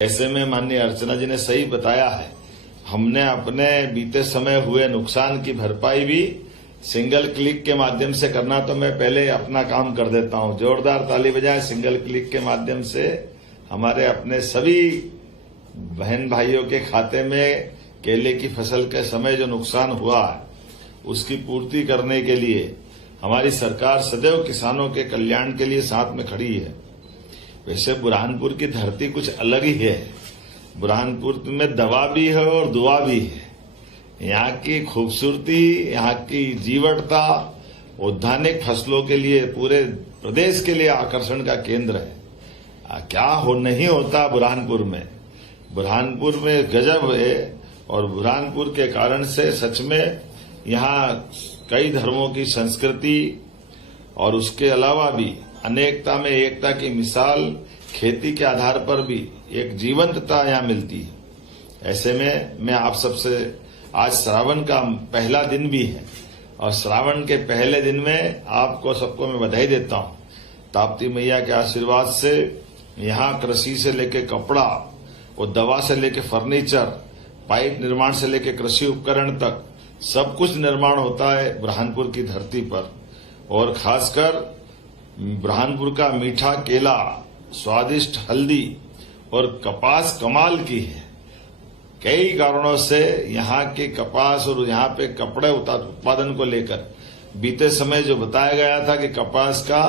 ऐसे में माननीय अर्चना जी ने सही बताया है। हमने अपने बीते समय हुए नुकसान की भरपाई भी सिंगल क्लिक के माध्यम से करना, तो मैं पहले अपना काम कर देता हूं। जोरदार ताली बजाएं। सिंगल क्लिक के माध्यम से हमारे अपने सभी बहन भाइयों के खाते में केले की फसल के समय जो नुकसान हुआ है उसकी पूर्ति करने के लिए हमारी सरकार सदैव किसानों के कल्याण के लिए साथ में खड़ी है। वैसे बुरहानपुर की धरती कुछ अलग ही है। बुरहानपुर में दवा भी है और दुआ भी है। यहाँ की खूबसूरती, यहाँ की जीवटता औद्यानिक फसलों के लिए पूरे प्रदेश के लिए आकर्षण का केंद्र है। क्या हो नहीं होता बुरहानपुर में। बुरहानपुर में गजब है और बुरहानपुर के कारण से सच में यहाँ कई धर्मों की संस्कृति और उसके अलावा भी अनेकता में एकता की मिसाल खेती के आधार पर भी एक जीवंतता यहाँ मिलती है। ऐसे में मैं आप सबसे आज श्रावण का पहला दिन भी है और श्रावण के पहले दिन में आपको सबको मैं बधाई देता हूँ। ताप्ती मैया के आशीर्वाद से यहाँ कृषि से लेकर कपड़ा और दवा से लेकर फर्नीचर, पाइप निर्माण से लेकर कृषि उपकरण तक सब कुछ निर्माण होता है बुरहानपुर की धरती पर। और खासकर बुरहानपुर का मीठा केला, स्वादिष्ट हल्दी और कपास कमाल की है। कई कारणों से यहाँ के कपास और यहाँ पे कपड़े उत्पादन को लेकर बीते समय जो बताया गया था कि कपास का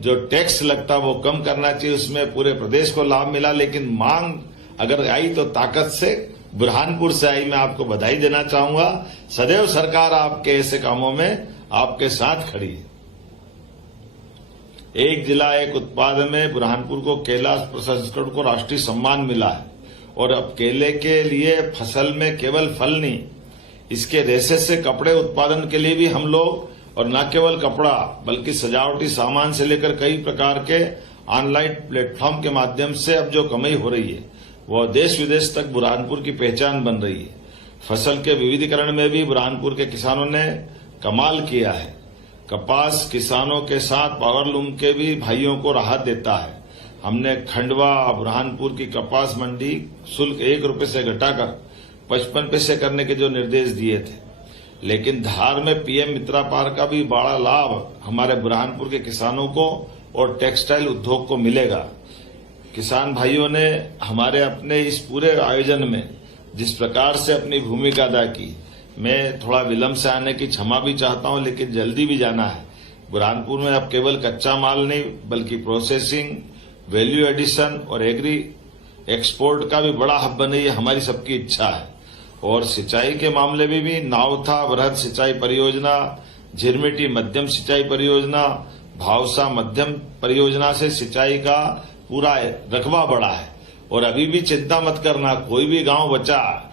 जो टैक्स लगता वो कम करना चाहिए, उसमें पूरे प्रदेश को लाभ मिला। लेकिन मांग अगर आई तो ताकत से बुरहानपुर से आई। मैं आपको बधाई देना चाहूंगा। सदैव सरकार आपके ऐसे कामों में आपके साथ खड़ी है। एक जिला एक उत्पाद में बुरहानपुर को केला प्रसंस्करण को राष्ट्रीय सम्मान मिला है। और अब केले के लिए फसल में केवल फल नहीं, इसके रेशे से कपड़े उत्पादन के लिए भी हम लोग, और न केवल कपड़ा बल्कि सजावटी सामान से लेकर कई प्रकार के ऑनलाइन प्लेटफॉर्म के माध्यम से अब जो कमाई हो रही है वह देश विदेश तक बुरहानपुर की पहचान बन रही है। फसल के विविधीकरण में भी बुरहानपुर के किसानों ने कमाल किया है। कपास किसानों के साथ पावरलूम के भी भाइयों को राहत देता है। हमने खंडवा बुरहानपुर की कपास मंडी शुल्क 1 रुपए से घटाकर 55 पैसे करने के जो निर्देश दिए थे, लेकिन धार में पीएम मित्रा पार का भी बड़ा लाभ हमारे बुरहानपुर के किसानों को और टेक्सटाइल उद्योग को मिलेगा। किसान भाइयों ने हमारे अपने इस पूरे आयोजन में जिस प्रकार से अपनी भूमिका अदा की, मैं थोड़ा विलंब से आने की क्षमा भी चाहता हूं, लेकिन जल्दी भी जाना है। बुरहानपुर में अब केवल कच्चा माल नहीं बल्कि प्रोसेसिंग, वैल्यू एडिशन और एग्री एक्सपोर्ट का भी बड़ा हब बने, ये हमारी सबकी इच्छा है। और सिंचाई के मामले में भी नावथा वृहद सिंचाई परियोजना, झिरमिटी मध्यम सिंचाई परियोजना, भावसा मध्यम परियोजना से सिंचाई का पूरा रकबा बढ़ा है। और अभी भी चिंता मत करना, कोई भी गांव बचा,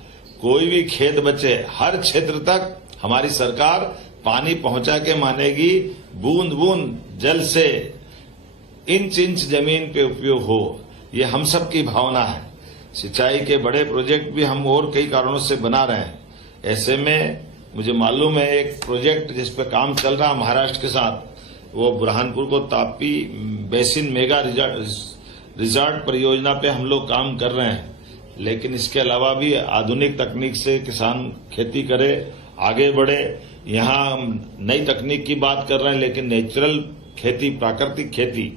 कोई भी खेत बचे, हर क्षेत्र तक हमारी सरकार पानी पहुंचा के मानेगी। बूंद बूंद जल से इंच इंच जमीन पे उपयोग हो, ये हम सब की भावना है। सिंचाई के बड़े प्रोजेक्ट भी हम और कई कारणों से बना रहे हैं। ऐसे में मुझे मालूम है एक प्रोजेक्ट जिस पे काम चल रहा है महाराष्ट्र के साथ, वो बुरहानपुर को तापी बेसिन मेगा रिजॉर्ट परियोजना पे हम लोग काम कर रहे हैं। लेकिन इसके अलावा भी आधुनिक तकनीक से किसान खेती करे, आगे बढ़े। यहाँ हम नई तकनीक की बात कर रहे हैं, लेकिन नेचुरल खेती, प्राकृतिक खेती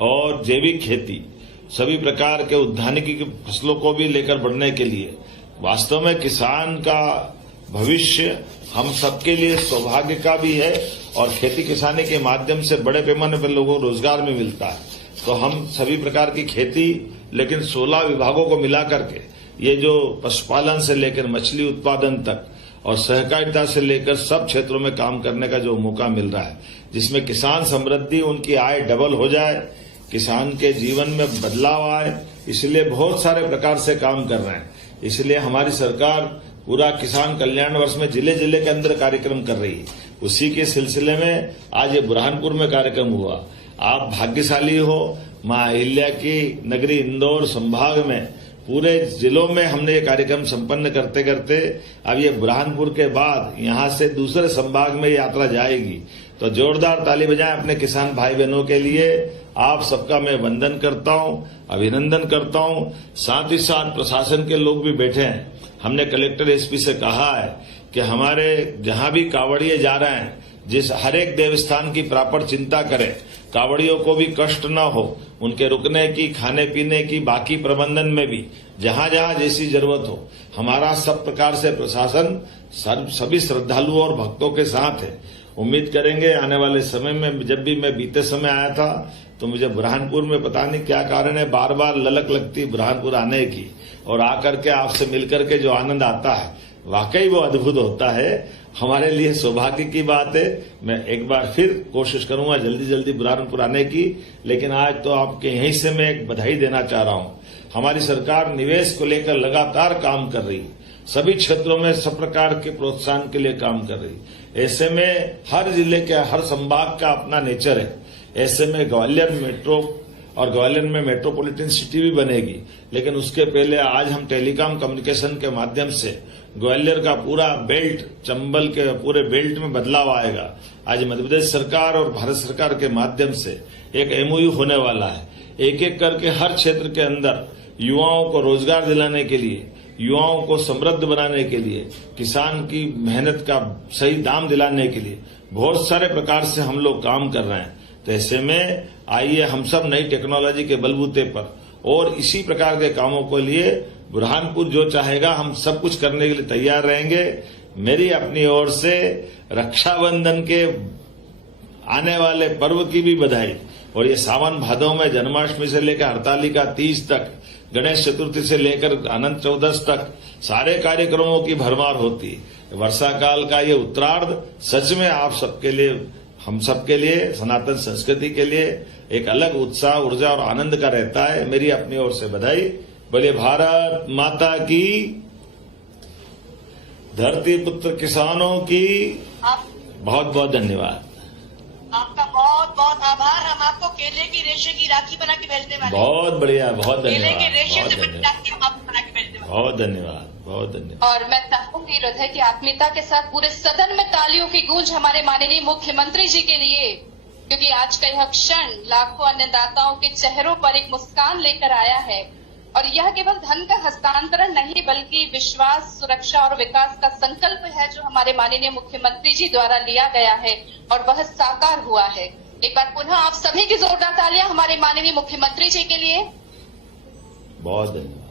और जैविक खेती, सभी प्रकार के उद्यानिकी की फसलों को भी लेकर बढ़ने के लिए वास्तव में किसान का भविष्य हम सबके लिए सौभाग्य का भी है। और खेती किसानी के माध्यम से बड़े पैमाने पर लोगों को रोजगार भी मिलता है। तो हम सभी प्रकार की खेती, लेकिन 16 विभागों को मिला करके ये जो पशुपालन से लेकर मछली उत्पादन तक और सहकारिता से लेकर सब क्षेत्रों में काम करने का जो मौका मिल रहा है, जिसमें किसान समृद्धि, उनकी आय डबल हो जाए, किसान के जीवन में बदलाव आए, इसलिए बहुत सारे प्रकार से काम कर रहे हैं। इसलिए हमारी सरकार पूरा किसान कल्याण वर्ष में जिले जिले के अंदर कार्यक्रम कर रही है। उसी के सिलसिले में आज ये बुरहानपुर में कार्यक्रम हुआ। आप भाग्यशाली हो, मां अहिल्या की नगरी इंदौर संभाग में पूरे जिलों में हमने ये कार्यक्रम संपन्न करते करते अब ये बुरहानपुर के बाद यहाँ से दूसरे संभाग में यात्रा जाएगी। तो जोरदार ताली बजाएं अपने किसान भाई बहनों के लिए। आप सबका मैं वंदन करता हूं, अभिनंदन करता हूं। साथ ही साथ प्रशासन के लोग भी बैठे हैं। हमने कलेक्टर एसपी से कहा है कि हमारे जहां भी कांवड़िए जा रहे हैं, जिस हर एक देवस्थान की प्रॉपर चिंता करें, कांवड़ियों को भी कष्ट न हो, उनके रुकने की, खाने पीने की, बाकी प्रबंधन में भी जहां जहां जैसी जरूरत हो, हमारा सब प्रकार से प्रशासन सभी श्रद्धालुओं और भक्तों के साथ है। उम्मीद करेंगे आने वाले समय में, जब भी मैं बीते समय आया था तो मुझे बुरहानपुर में पता नहीं क्या कारण है, बार बार ललक लगती बुरहानपुर आने की, और आकर के आपसे मिलकर के जो आनंद आता है वाकई वो अद्भुत होता है। हमारे लिए सौभाग्य की बात है। मैं एक बार फिर कोशिश करूंगा जल्दी जल्दी बुरहानपुर आने की, लेकिन आज तो आपके यहीं से मैं एक बधाई देना चाह रहा हूं। हमारी सरकार निवेश को लेकर लगातार काम कर रही है, सभी क्षेत्रों में सब प्रकार के प्रोत्साहन के लिए काम कर रही है। ऐसे में हर जिले के, हर संभाग का अपना नेचर है। ऐसे में ग्वालियर मेट्रो और ग्वालियर में मेट्रोपॉलिटन सिटी भी बनेगी, लेकिन उसके पहले आज हम टेलीकॉम कम्युनिकेशन के माध्यम से ग्वालियर का पूरा बेल्ट, चंबल के पूरे बेल्ट में बदलाव आएगा। आज मध्य प्रदेश सरकार और भारत सरकार के माध्यम से एक एमओयू होने वाला है। एक एक करके हर क्षेत्र के अंदर युवाओं को रोजगार दिलाने के लिए, युवाओं को समृद्ध बनाने के लिए, किसान की मेहनत का सही दाम दिलाने के लिए बहुत सारे प्रकार से हम लोग काम कर रहे हैं। तो ऐसे में आइए हम सब नई टेक्नोलॉजी के बलबूते पर और इसी प्रकार के कामों के लिए बुरहानपुर जो चाहेगा हम सब कुछ करने के लिए तैयार रहेंगे। मेरी अपनी ओर से रक्षाबंधन के आने वाले पर्व की भी बधाई, और ये सावन भादों में जन्माष्टमी से लेकर हरतालिका तीज तक, गणेश चतुर्थी से लेकर अनंत चौदस तक सारे कार्यक्रमों की भरमार होती है। वर्षा काल का ये उत्तरार्ध सच में आप सबके लिए, हम सबके लिए, सनातन संस्कृति के लिए एक अलग उत्साह, ऊर्जा और आनंद का रहता है। मेरी अपनी ओर से बधाई। बोलिए भारत माता की, धरती पुत्र किसानों की बहुत बहुत धन्यवाद। आपका बहुत बहुत आभार। हम आपको केले की रेशे की राखी बना के भेजने वाले। बहुत बढ़िया, बहुत धन्यवाद। केले के रेशे से बनी राखी हम आपको बना के भेजने वाले। बहुत धन्यवाद, बहुत धन्यवाद। और मैं चाहूंगी हृदय की आत्मीयता के साथ पूरे सदन में तालियों की गूंज हमारे माननीय मुख्यमंत्री जी के लिए, क्योंकि आज का यह क्षण लाखों अन्नदाताओं के चेहरों पर एक मुस्कान लेकर आया है। और यह केवल धन का हस्तांतरण नहीं, बल्कि विश्वास, सुरक्षा और विकास का संकल्प है जो हमारे माननीय मुख्यमंत्री जी द्वारा लिया गया है और वह साकार हुआ है। एक बार पुनः आप सभी की जोरदार तालियां हमारे माननीय मुख्यमंत्री जी के लिए। बहुत धन्यवाद।